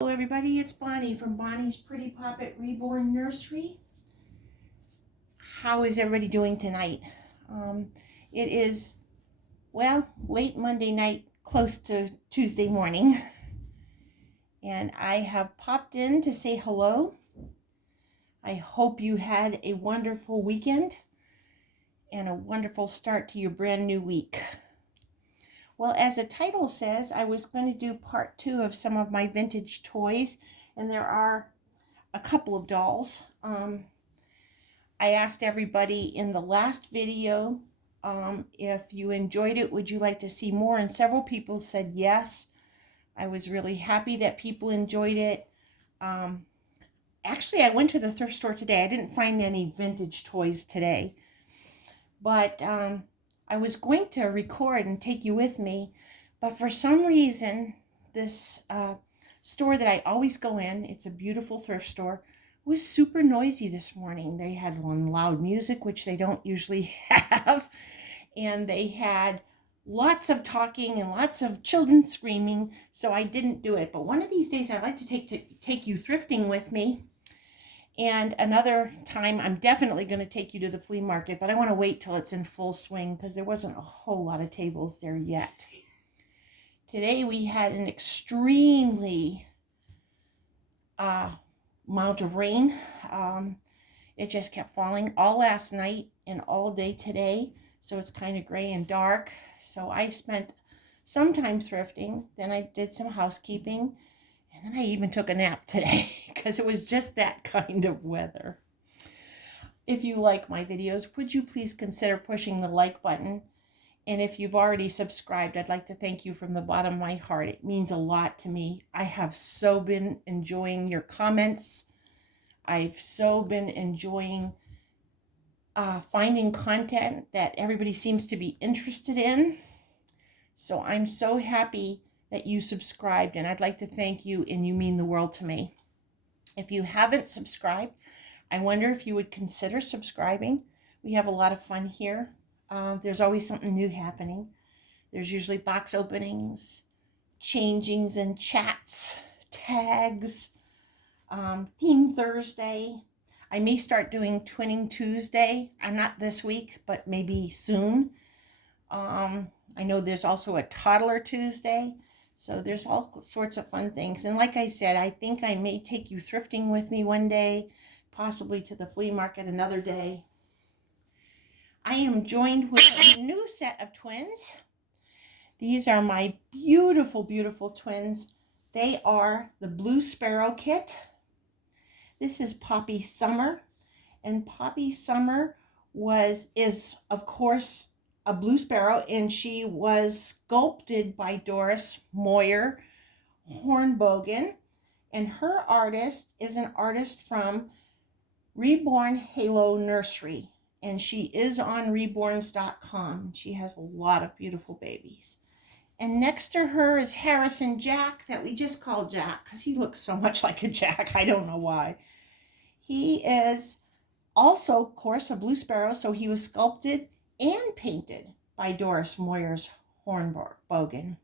Hello everybody, it's Bonnie from Bonnie's Pretty Poppet Reborn Nursery. How is everybody doing tonight? It is, late Monday night, close to Tuesday morning. And I have popped in to say hello. I hope you had a wonderful weekend and a wonderful start to your brand new week. Well, as the title says, I was going to do part 2 of some of my vintage toys, and there are a couple of dolls. I asked everybody in the last video if you enjoyed it, would you like to see more? And several people said yes. I was really happy that people enjoyed it. Actually, I went to the thrift store today. I didn't find any vintage toys today, but I was going to record and take you with me, but for some reason, this store that I always go in, it's a beautiful thrift store, was super noisy this morning. They had loud music, which they don't usually have, and they had lots of talking and lots of children screaming, so I didn't do it. But one of these days, I'd like to take you thrifting with me. And another time, I'm definitely going to take you to the flea market, but I want to wait till it's in full swing because there wasn't a whole lot of tables there yet. Today we had an extremely amount of rain. It just kept falling all last night and all day today, so it's kind of gray and dark. So I spent some time thrifting, then I did some housekeeping, and then I even took a nap today because it was just that kind of weather. If you like my videos, would you please consider pushing the like button? And if you've already subscribed, I'd like to thank you from the bottom of my heart. It means a lot to me. I have so been enjoying your comments. I've so been enjoying finding content that everybody seems to be interested in. So I'm so happy that you subscribed, and I'd like to thank you, and you mean the world to me. If you haven't subscribed, I wonder if you would consider subscribing. We have a lot of fun here. There's always something new happening. There's usually box openings, changings and chats, tags, Theme Thursday. I may start doing Twinning Tuesday. I'm not this week, but maybe soon. I know there's also a Toddler Tuesday. So there's all sorts of fun things. And like I said, I think I may take you thrifting with me one day, possibly to the flea market another day. I am joined with a new set of twins. These are my beautiful, beautiful twins. They are the Blue Sparrow kit. This is Poppy Summer. And Poppy Summer is of course a blue sparrow, and she was sculpted by Doris Moyer Hornbogen, and her artist is an artist from Reborn Halo Nursery, and she is on reborns.com. She has a lot of beautiful babies. And next to her is Harrison Jack, that we just call Jack because he looks so much like a Jack. I don't know why. He is also, of course, a blue sparrow, so he was sculpted and painted by Doris Moyer's Hornbogen.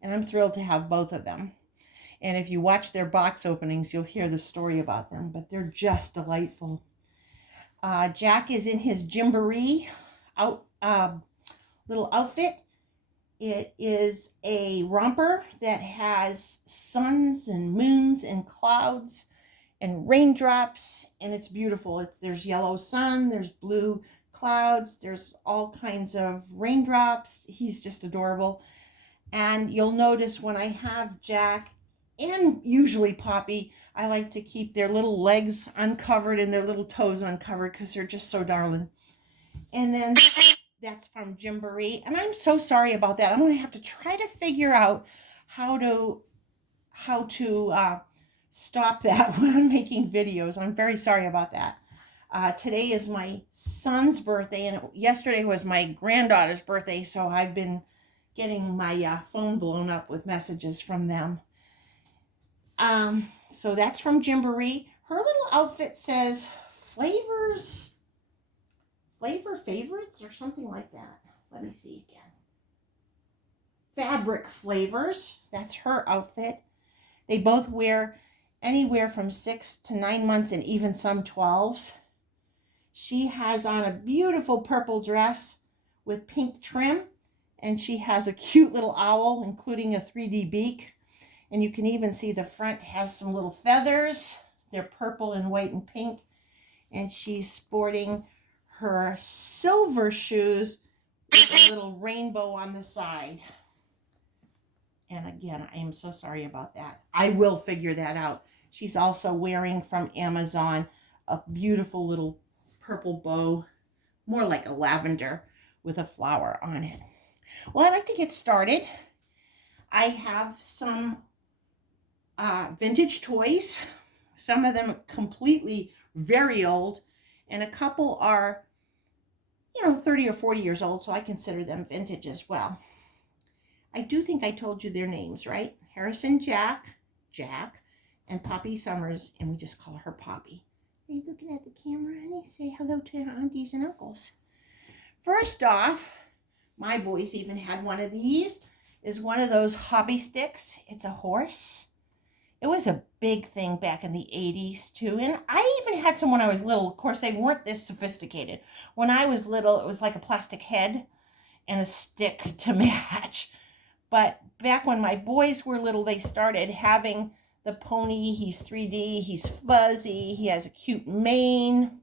And I'm thrilled to have both of them. And if you watch their box openings, you'll hear the story about them, but they're just delightful. Jack is in his Gymboree little outfit. It is a romper that has suns and moons and clouds and raindrops, and it's beautiful. There's yellow sun, there's blue clouds, there's all kinds of raindrops. He's just adorable. And you'll notice when I have Jack and usually Poppy, I like to keep their little legs uncovered and their little toes uncovered because they're just so darling. And then that's from Gymboree, and I'm so sorry about that. I'm going to have to try to figure out how to stop that when I'm making videos. I'm very sorry about that. Today is my son's birthday, and yesterday was my granddaughter's birthday, so I've been getting my phone blown up with messages from them. So that's from Gymboree. Her little outfit says flavor favorites or something like that. Let me see again. Fabric flavors. That's her outfit. They both wear anywhere from 6 to 9 months and even some 12s. She has on a beautiful purple dress with pink trim, and she has a cute little owl, including a 3D beak. And you can even see the front has some little feathers. They're purple and white and pink. And she's sporting her silver shoes with a little rainbow on the side. And again, I am so sorry about that. I will figure that out. She's also wearing from Amazon a beautiful little purple bow, more like a lavender with a flower on it. Well, I'd like to get started. I have some vintage toys. Some of them completely very old, and a couple are, 30 or 40 years old, so I consider them vintage as well. I do think I told you their names, right? Harrison Jack, and Poppy Summers, and we just call her Poppy. Are you looking at the camera, honey? Say hello to your aunties and uncles. First off, my boys even had one of these. Is one of those hobby sticks. It's a horse. It was a big thing back in the 80s too, and I even had some when I was little. Of course, they weren't this sophisticated. When I was little, it was like a plastic head and a stick to match. But back when my boys were little, they started having the pony. He's 3D, he's fuzzy, he has a cute mane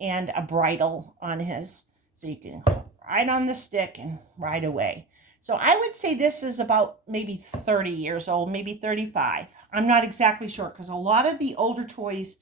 and a bridle on his, so you can ride on the stick and ride away. So I would say this is about maybe 30 years old, maybe 35. I'm not exactly sure because a lot of the older toys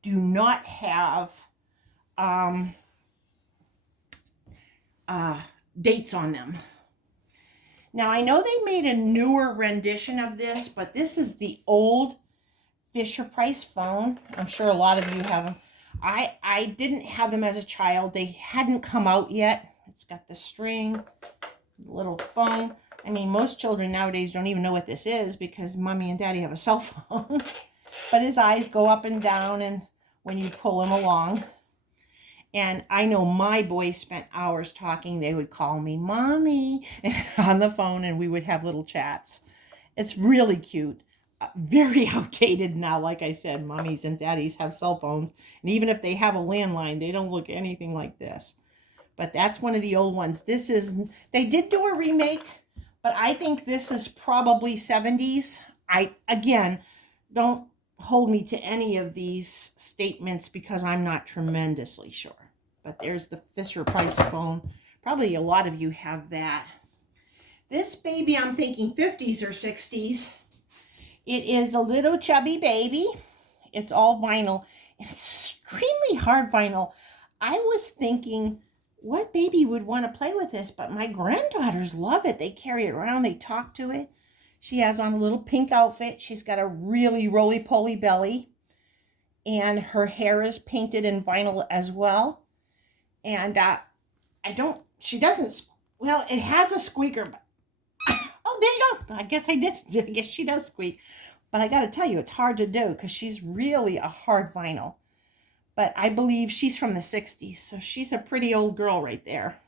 do not have dates on them. Now, I know they made a newer rendition of this, but this is the old Fisher-Price phone. I'm sure a lot of you have them. I didn't have them as a child. They hadn't come out yet. It's got the string, little phone. I mean, most children nowadays don't even know what this is because mommy and daddy have a cell phone. But his eyes go up and down and when you pull him along. And I know my boys spent hours talking. They would call me mommy on the phone and we would have little chats. It's really cute. Very outdated now. Like I said, mommies and daddies have cell phones. And even if they have a landline, they don't look anything like this. But that's one of the old ones. They did do a remake, but I think this is probably 70s. Again, don't hold me to any of these statements because I'm not tremendously sure. But there's the Fisher-Price phone. Probably a lot of you have that. This baby, I'm thinking 50s or 60s. It is a little chubby baby. It's all vinyl. It's extremely hard vinyl. I was thinking, what baby would want to play with this? But my granddaughters love it. They carry it around. They talk to it. She has on a little pink outfit. She's got a really roly-poly belly. And her hair is painted in vinyl as well. And it has a squeaker. Oh, there you go. I guess I guess she does squeak. But I got to tell you, it's hard to do because she's really a hard vinyl. But I believe she's from the 60s. So she's a pretty old girl right there.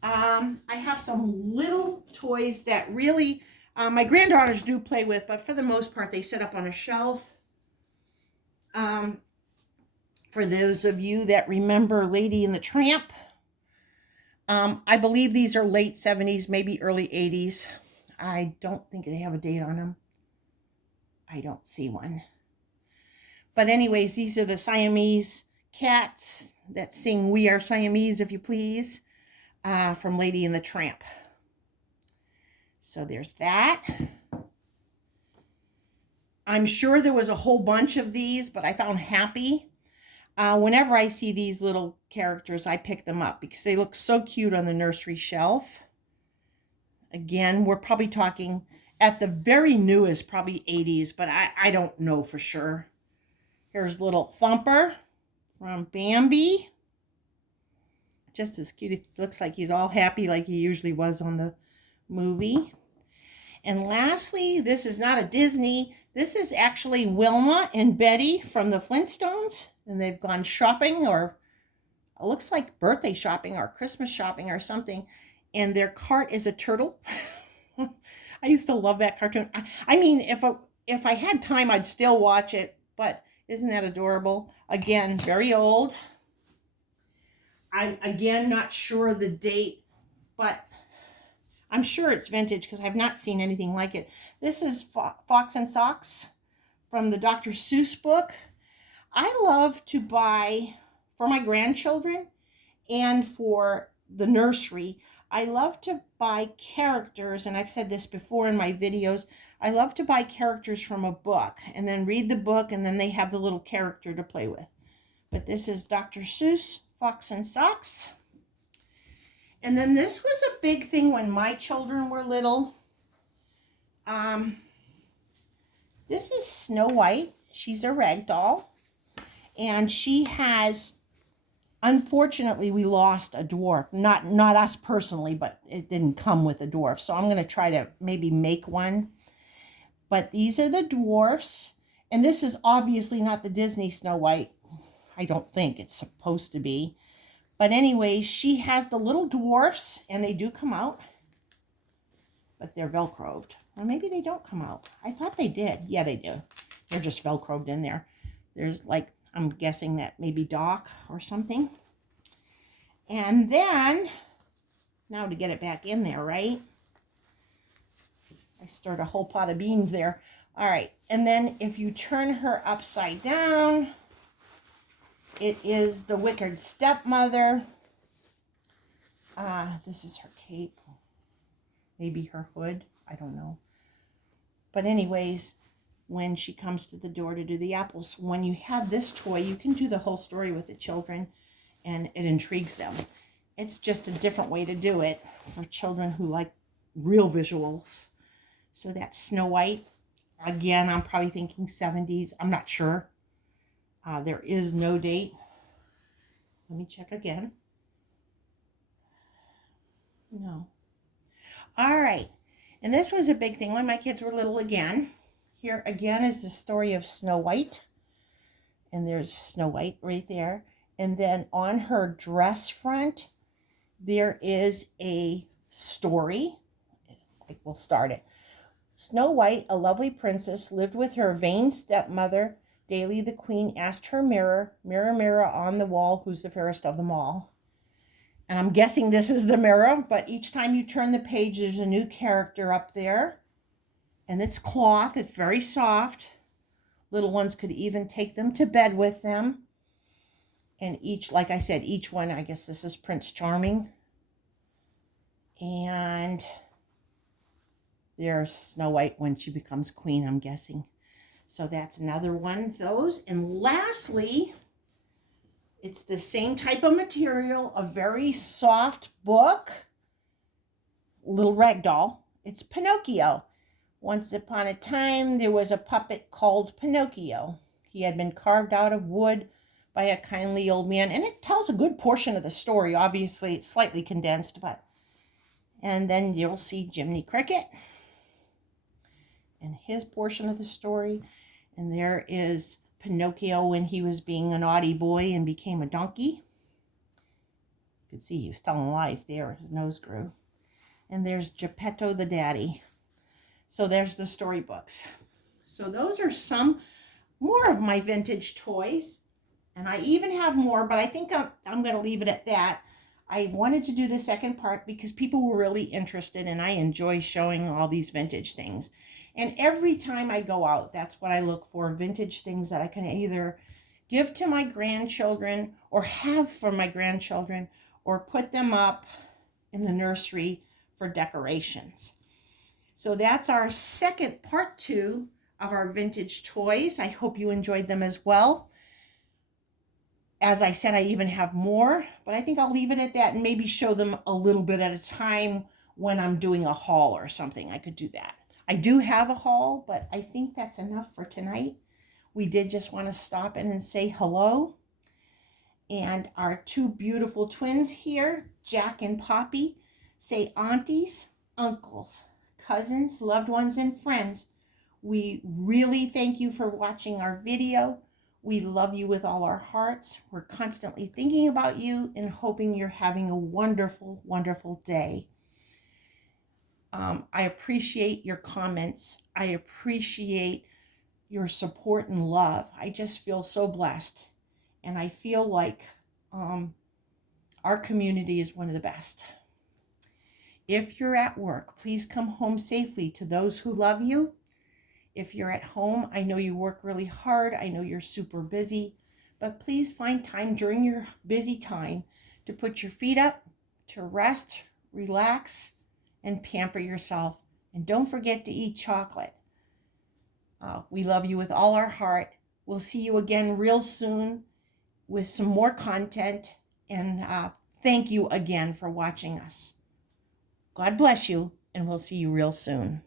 I have some little toys that really my granddaughters do play with, but for the most part, they sit up on a shelf. For those of you that remember Lady and the Tramp, I believe these are late 70s, maybe early 80s. I don't think they have a date on them. I don't see one. But anyways, these are the Siamese cats that sing "We Are Siamese, If You Please," from Lady and the Tramp. So there's that. I'm sure there was a whole bunch of these, but I found Happy. Whenever I see these little characters, I pick them up because they look so cute on the nursery shelf. Again, we're probably talking at the very newest, probably 80s, but I don't know for sure. Here's little Thumper from Bambi. Just as cute. It looks like he's all happy like he usually was on the movie. And lastly, this is not a Disney. This is actually Wilma and Betty from the Flintstones. And they've gone shopping, or it looks like birthday shopping or Christmas shopping or something. And their cart is a turtle. I used to love that cartoon. I mean, if I had time, I'd still watch it. But isn't that adorable? Again, very old. I'm again not sure of the date, but I'm sure it's vintage because I've not seen anything like it. This is Fox and Socks from the Dr. Seuss book. I love to buy for my grandchildren and for the nursery. I love to buy characters, and I've said this before in my videos. I love to buy characters from a book and then read the book, and then they have the little character to play with. But this is Dr. Seuss, Fox and Socks. And then this was a big thing when my children were little. This is Snow White. She's a rag doll. And she has, unfortunately, we lost a dwarf. Not us personally, but it didn't come with a dwarf. So I'm going to try to maybe make one. But these are the dwarfs. And this is obviously not the Disney Snow White. I don't think it's supposed to be. But anyway, she has the little dwarfs, and they do come out. But they're Velcroed. Or maybe they don't come out. I thought they did. Yeah, they do. They're just Velcroed in there. There's like, I'm guessing that maybe Doc or something. And then, now to get it back in there, right? I stirred a whole pot of beans there. All right, and then if you turn her upside down, it is the Wicked Stepmother. This is her cape. Maybe her hood. I don't know. But anyways, when she comes to the door to do the apples, when you have this toy, you can do the whole story with the children, and it intrigues them. It's just a different way to do it for children who like real visuals. So that's Snow White. Again, I'm probably thinking 70s. I'm not sure. There is no date. Let me check again. No. All right. And this was a big thing when my kids were little again. Here again is the story of Snow White. And there's Snow White right there. And then on her dress front, there is a story. We'll start it. Snow White, a lovely princess, lived with her vain stepmother. Daily the queen asked her mirror, mirror, mirror on the wall, who's the fairest of them all? And I'm guessing this is the mirror, but each time you turn the page, there's a new character up there. And it's cloth, it's very soft. Little ones could even take them to bed with them. And each, like I said, each one, I guess this is Prince Charming. And there's Snow White when she becomes queen, I'm guessing. So that's another one of those. And lastly, it's the same type of material, a very soft book, little rag doll. It's Pinocchio. Once upon a time, there was a puppet called Pinocchio. He had been carved out of wood by a kindly old man, and it tells a good portion of the story. Obviously, it's slightly condensed, but... And then you'll see Jiminy Cricket and his portion of the story. And there is Pinocchio when he was being a naughty boy and became a donkey. You can see he was telling lies there. His nose grew. And there's Geppetto the daddy. So there's the storybooks. So those are some more of my vintage toys. And I even have more, but I think I'm going to leave it at that. I wanted to do the second part because people were really interested, and I enjoy showing all these vintage things. And every time I go out, that's what I look for, vintage things that I can either give to my grandchildren or have for my grandchildren or put them up in the nursery for decorations. So that's our second part 2 of our vintage toys. I hope you enjoyed them as well. As I said, I even have more, but I think I'll leave it at that and maybe show them a little bit at a time when I'm doing a haul or something. I could do that. I do have a haul, but I think that's enough for tonight. We did just want to stop in and say hello. And our 2 beautiful twins here, Jack and Poppy, say aunties, uncles, cousins, loved ones, and friends. We really thank you for watching our video. We love you with all our hearts. We're constantly thinking about you and hoping you're having a wonderful, wonderful day. I appreciate your comments. I appreciate your support and love. I just feel so blessed. And I feel like our community is one of the best. If you're at work, please come home safely to those who love you. If you're at home, I know you work really hard. I know you're super busy, but please find time during your busy time to put your feet up, to rest, relax, and pamper yourself. And don't forget to eat chocolate. We love you with all our heart. We'll see you again real soon with some more content. And thank you again for watching us. God bless you, and we'll see you real soon.